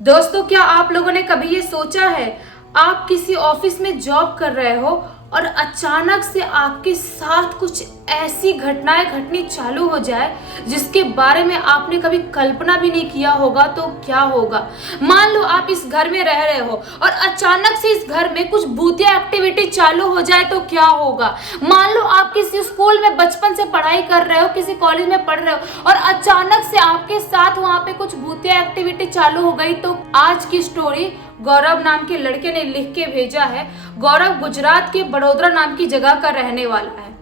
दोस्तों, क्या आप लोगों ने कभी ये सोचा है, आप किसी ऑफिस में जॉब कर रहे हो और अचानक से आपके साथ कुछ ऐसी घटनाएं घटनी चालू हो जाए जिसके बारे में आपने कभी कल्पना भी नहीं किया होगा। तो क्या होगा? मान लो आप इस घर में रह रहे हो और अचानक से इस घर में कुछ भूतिया एक्टिविटी चालू हो जाए तो क्या होगा? मान लो आप किसी स्कूल में बचपन से पढ़ाई कर रहे हो, किसी कॉलेज में पढ़ रहे हो और अचानक से आपके साथ वहां पे कुछ भूतिया एक्टिविटी चालू हो गई। तो आज की स्टोरी गौरव नाम के लड़के ने लिख के भेजा है। गौरव गुजरात के बड़ोदरा नाम की जगह का रहने वाला है।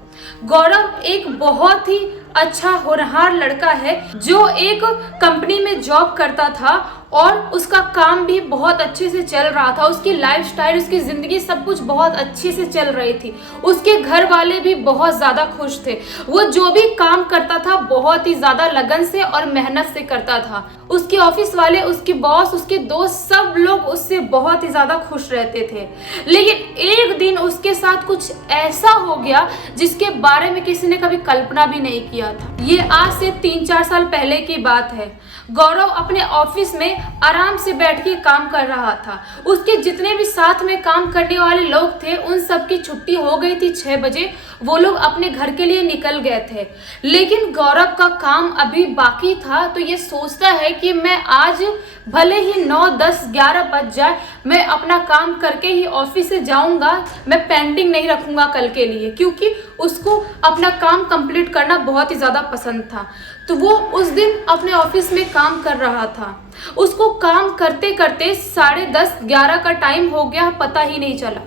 गौरव एक बहुत ही अच्छा होनहार लड़का है जो एक कंपनी में जॉब करता था और उसका काम भी बहुत अच्छे से चल रहा था। उसकी लाइफस्टाइल, उसकी जिंदगी सब कुछ बहुत अच्छे से चल रही थी। उसके घर वाले भी बहुत ज्यादा खुश थे। वो जो भी काम करता था बहुत ही ज्यादा लगन से और मेहनत से करता था। उसके ऑफिस वाले, उसके बॉस, उसके दोस्त सब लोग उससे बहुत ही ज्यादा खुश रहते थे। लेकिन एक दिन उसके साथ कुछ ऐसा हो गया जिसके बारे में किसी ने कभी कल्पना भी नहीं किया था। ये आज से 3-4 साल पहले की बात है। गौरव अपने ऑफिस में आराम से बैठ के काम कर रहा था। उसके जितने भी साथ में काम करने वाले लोग थे उन सब की छुट्टी हो गई थी 6 बजे। वो लोग अपने घर के लिए निकल गए थे। लेकिन गौरव का काम अभी बाकी था। तो ये सोचता है कि मैं आज भले ही 9, 10, 11 बज जाए, मैं अपना काम करके ही ऑफिस से जाऊंगा। मैं पेंडिंग नहीं रखूंगा कल के लिए, क्योंकि उसको अपना काम कंप्लीट करना बहुत ही ज्यादा पसंद था। तो वो उस दिन अपने ऑफिस में काम कर रहा था। उसको काम करते करते 10:30, 11 का टाइम हो गया, पता ही नहीं चला।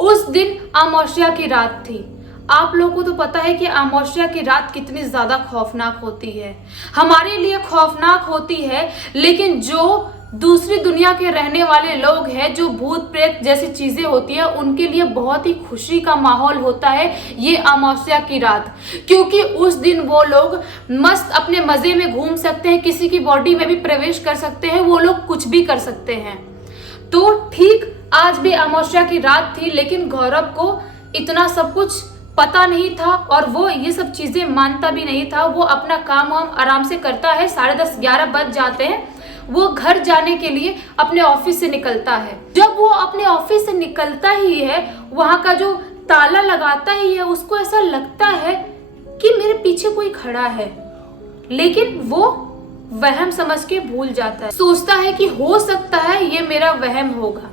उस दिन अमावस्या की रात थी। आप लोगों को तो पता है कि अमावस्या की रात कितनी ज्यादा खौफनाक होती है। हमारे लिए खौफनाक होती है, लेकिन जो दूसरी दुनिया के रहने वाले लोग हैं, जो भूत प्रेत जैसी चीजें होती है, उनके लिए बहुत ही खुशी का माहौल होता है ये अमावस्या की रात। क्योंकि उस दिन वो लोग मस्त अपने मजे में घूम सकते हैं, किसी की बॉडी में भी प्रवेश कर सकते हैं, वो लोग कुछ भी कर सकते हैं। तो ठीक आज भी अमावस्या की रात थी, लेकिन गौरव को इतना सब कुछ पता नहीं था और वो ये सब चीजें मानता भी नहीं था। वो अपना काम वाम आराम से करता है। 10:30, 11 बज जाते हैं। वो घर जाने के लिए अपने ऑफिस से निकलता है। जब वो अपने ऑफिस से निकलता ही है, वहां का जो ताला लगाता ही है, उसको ऐसा लगता है कि मेरे पीछे कोई खड़ा है। लेकिन वो वहम समझ के भूल जाता है। सोचता है कि हो सकता है ये मेरा वहम होगा,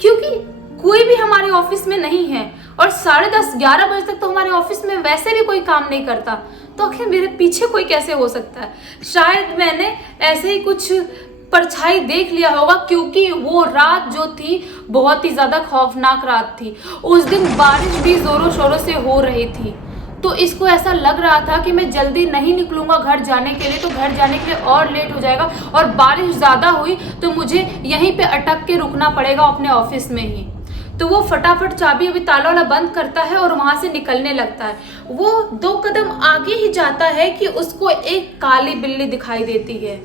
क्योंकि कोई भी हमारे ऑफिस में नहीं है और 10:30, 11 बजे तक तो हमारे ऑफिस में वैसे भी कोई काम नहीं करता। तो आखिर मेरे पीछे कोई कैसे हो सकता है? शायद मैंने ऐसे ही कुछ परछाई देख लिया होगा, क्योंकि वो रात जो थी बहुत ही ज्यादा खौफनाक रात थी। उस दिन बारिश भी जोरों शोरों से हो रही थी। तो इसको ऐसा लग रहा था कि मैं जल्दी नहीं निकलूंगा घर जाने के लिए, तो घर जाने के लिए और लेट हो जाएगा और बारिश ज्यादा हुई तो मुझे यहीं पे अटक के रुकना पड़ेगा अपने ऑफिस में ही। तो वो फटाफट चाबी अभी ताला वाला बंद करता है और वहां से निकलने लगता है। वो 2 कदम आगे ही जाता है कि उसको एक काली बिल्ली दिखाई देती है।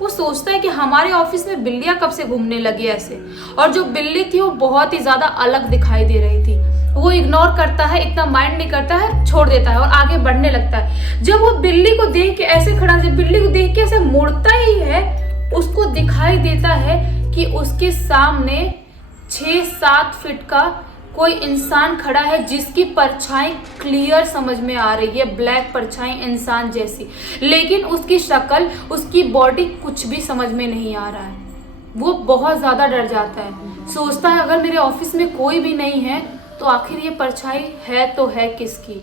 वो सोचता है कि हमारे ऑफिस में बिल्लियां कब से घूमने लगी ऐसे, और जो बिल्ली थी वो बहुत ही ज्यादा अलग दिखाई दे रही थी। वो इग्नोर करता है, इतना माइंड नहीं करता है, छोड़ देता है और आगे बढ़ने लगता है। जब वो बिल्ली को देख के ऐसे खड़ा, जब बिल्ली को देख के ऐसे मुड़ता ही है, उसको दिखाई देता है कि उसके सामने 6-7 फीट का कोई इंसान खड़ा है, जिसकी परछाई क्लियर समझ में आ रही है, ब्लैक परछाई इंसान जैसी। लेकिन उसकी शक्ल, उसकी बॉडी कुछ भी समझ में नहीं आ रहा है। वो बहुत ज्यादा डर जाता है। सोचता है अगर मेरे ऑफिस में कोई भी नहीं है तो आखिर ये परछाई है तो है किसकी?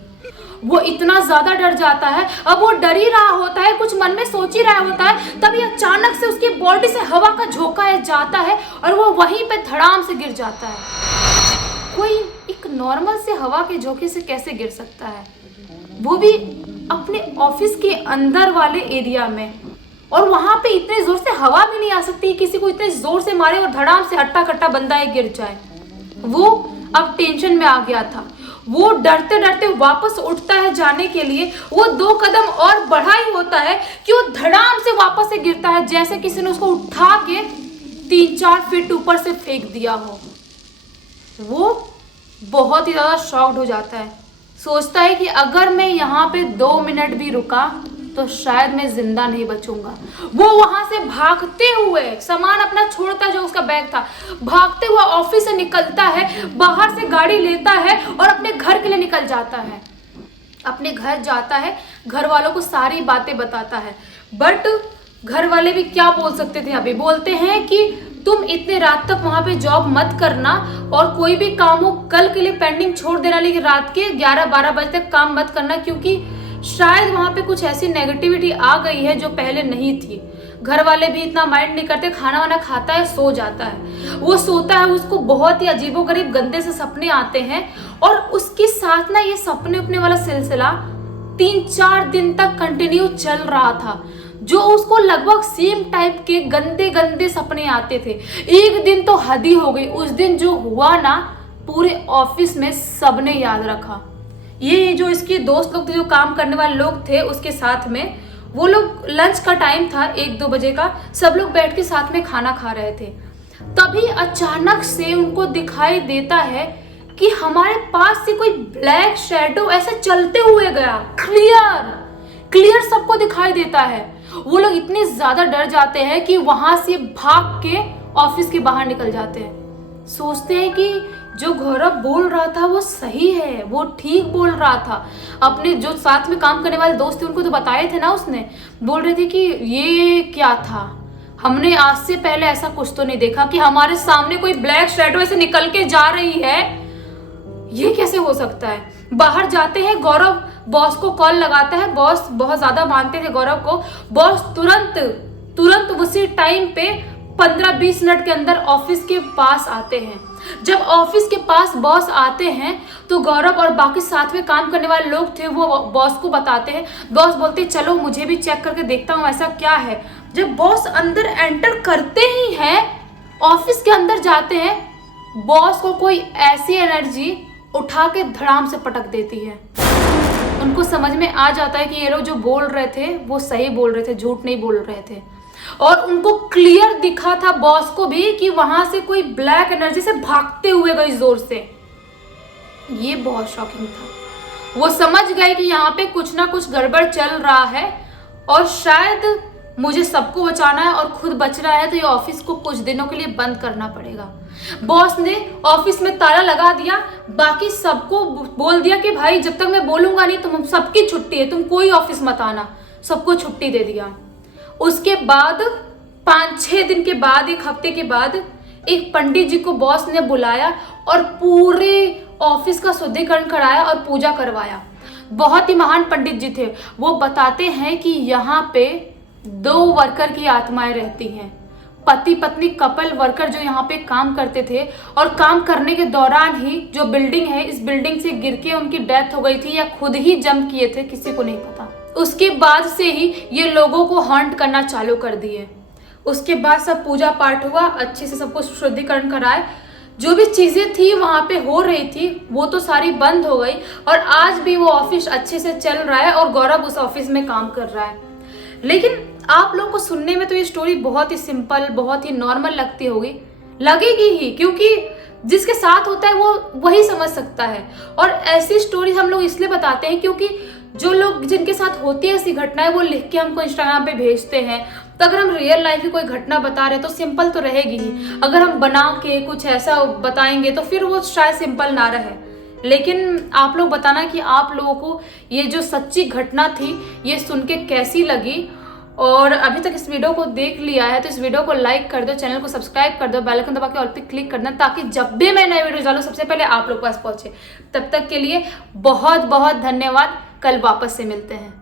वो इतना ज्यादा डर जाता है। अब वो डर ही रहा होता है, कुछ मन में सोच ही रहा होता है, तभी अचानक से उसकी बॉडी से हवा का झोंका जाता है और वो वहीं पे धड़ाम से गिर जाता है। कोई एक नॉर्मल से हवा के झोंके से कैसे गिर सकता है, वो भी अपने ऑफिस के अंदर वाले एरिया में? और वहां पे इतने जोर से हवा भी नहीं आ सकती, किसी को इतने जोर से मारे और धड़ाम से हट्टा कट्टा बंदा गिर जाए। वो अब टेंशन में आ गया था। वो डरते डरते वापस उठता है जाने के लिए। वो 2 कदम और बढ़ा ही होता है कि वो धड़ाम से वापस से गिरता है, जैसे किसी ने उसको उठा के 3-4 फीट ऊपर से फेंक दिया हो। वो बहुत ही ज्यादा शॉक्ड हो जाता है। सोचता है कि अगर मैं यहाँ पे 2 मिनट भी रुका तो शायद मैं जिंदा नहीं बचूंगा। वो वहां से भागते हुए, सामान अपना छोड़ता जो उसका बैग था, भागते हुए ऑफिस से निकलता है, बाहर से गाड़ी लेता है और अपने घर के लिए निकल जाता है। अपने घर जाता है, घर वालों को सारी बातें बताता है। बट घर वाले भी क्या बोल सकते थे, अभी बोलते हैं कि तुम इतने रात तक वहां पे जॉब मत करना और कोई भी काम हो कल के लिए पेंडिंग छोड़ देना, लेकिन रात के 11-12 बजे तक काम मत करना, क्योंकि शायद वहां पे कुछ ऐसी नेगेटिविटी आ गई है जो पहले नहीं थी। घर वाले भी इतना माइंड नहीं करते, खाना वाना खाता है, सो जाता है। वो सोता है, उसको बहुत ही अजीबोगरीब गंदे से सपने आते हैं और उसके साथ ना ये सपने उपने वाला सिलसिला 3-4 दिन तक कंटिन्यू चल रहा था, जो उसको लगभग सेम टाइप के गंदे गंदे सपने आते थे। एक दिन तो हद ही हो गई, उस दिन जो हुआ ना पूरे ऑफिस में सबने याद रखा। ये जो इसके दोस्त लोग थे, जो काम करने वाले लोग थे उसके साथ में, वो लोग लंच का टाइम था 1-2 बजे का, सब लोग बैठ के साथ में खाना खा रहे थे। तभी अचानक से उनको दिखाई देता है कि हमारे पास से कोई ब्लैक शैडो ऐसे चलते हुए गया, क्लियर सबको दिखाई देता है। वो लोग इतने ज्यादा डर जाते हैं कि वहां से भाग के ऑफिस के बाहर निकल जाते हैं। सोचते हैं कि जो गौरव बोल रहा था वो सही है, वो ठीक बोल रहा था। अपने जो साथ में काम करने वाले दोस्त थे उनको तो बताए थे ना, उसने बोल रहे थे कि ये क्या था, हमने आज से पहले ऐसा कुछ तो नहीं देखा कि हमारे सामने कोई ब्लैक शैडो ऐसे निकल के जा रही है, ये कैसे हो सकता है। बाहर जाते हैं, गौरव बॉस को कॉल लगाता है, बॉस बहुत ज्यादा मानते थे गौरव को। बॉस तुरंत उसी टाइम पे 15-20 मिनट के अंदर ऑफिस के पास आते हैं। जब ऑफिस के पास बॉस आते हैं तो गौरव और बाकी साथ में काम करने वाले लोग थे वो बॉस को बताते हैं। बॉस बोलते हैं चलो मुझे भी चेक करके देखता हूँ ऐसा क्या है। जब बॉस अंदर एंटर करते ही हैं, ऑफिस के अंदर जाते हैं, बॉस को कोई ऐसी एनर्जी उठा के धड़ाम से पटक देती है। उनको समझ में आ जाता है कि ये लोग जो बोल रहे थे वो सही बोल रहे थे, झूठ नहीं बोल रहे थे। और उनको क्लियर दिखा था बॉस को भी कि वहां से कोई ब्लैक एनर्जी से भागते हुए गई जोर से। ये बहुत शॉकिंग था। वो समझ गए कि यहाँ पे कुछ ना कुछ गड़बड़ चल रहा है और शायद मुझे सबको बचाना है और खुद बचना है, तो ये ऑफिस को कुछ दिनों के लिए बंद करना पड़ेगा। बॉस ने ऑफिस में ताला लगा दिया, बाकी सबको बोल दिया कि भाई जब तक मैं बोलूंगा नहीं तुम सबकी छुट्टी है, तुम कोई ऑफिस मत आना, सबको छुट्टी दे दिया। उसके बाद 5-6 दिन के बाद, 1 हफ्ते के बाद, एक पंडित जी को बॉस ने बुलाया और पूरे ऑफिस का शुद्धिकरण कराया और पूजा करवाया। बहुत ही महान पंडित जी थे। वो बताते हैं कि यहाँ पे 2 वर्कर की आत्माएं रहती हैं, पति पत्नी कपल वर्कर जो यहाँ पे काम करते थे, और काम करने के दौरान ही जो बिल्डिंग है, इस बिल्डिंग से गिर के उनकी डेथ हो गई थी या खुद ही जंप किए थे, किसी को नहीं पता। उसके बाद से ही ये लोगों को हंट करना चालू कर दिए। उसके बाद सब पूजा पाठ हुआ, अच्छे से सबको शुद्धिकरण कराए। जो भी चीजें थी वहां पे हो रही थी वो तो सारी बंद हो गई और आज भी वो ऑफिस अच्छे से चल रहा है और गौरव उस ऑफिस में काम कर रहा है। लेकिन आप लोगों को सुनने में तो ये स्टोरी बहुत ही सिंपल, बहुत ही नॉर्मल लगती होगी, लगेगी ही, क्योंकि जिसके साथ होता है वो वही समझ सकता है। और ऐसी स्टोरी हम लोग इसलिए बताते हैं क्योंकि जो लोग जिनके साथ होती है ऐसी घटनाएं वो लिख के हमको इंस्टाग्राम पे भेजते हैं। तो अगर हम रियल लाइफ की कोई घटना बता रहे तो सिंपल तो रहेगी ही। अगर हम बना के कुछ ऐसा बताएंगे तो फिर वो शायद सिंपल ना रहे। लेकिन आप लोग बताना कि आप लोगों को ये जो सच्ची घटना थी ये सुन के कैसी लगी। और अभी तक इस वीडियो को देख लिया है तो इस वीडियो को लाइक कर दो, चैनल को सब्सक्राइब कर दो, बेल आइकन दबा के ऑल पे क्लिक करना ताकि जब भी मैं नए वीडियो डालूं सबसे पहले आप लोग के पास पहुंचे। तब तक के लिए बहुत बहुत धन्यवाद। कल वापस से मिलते हैं।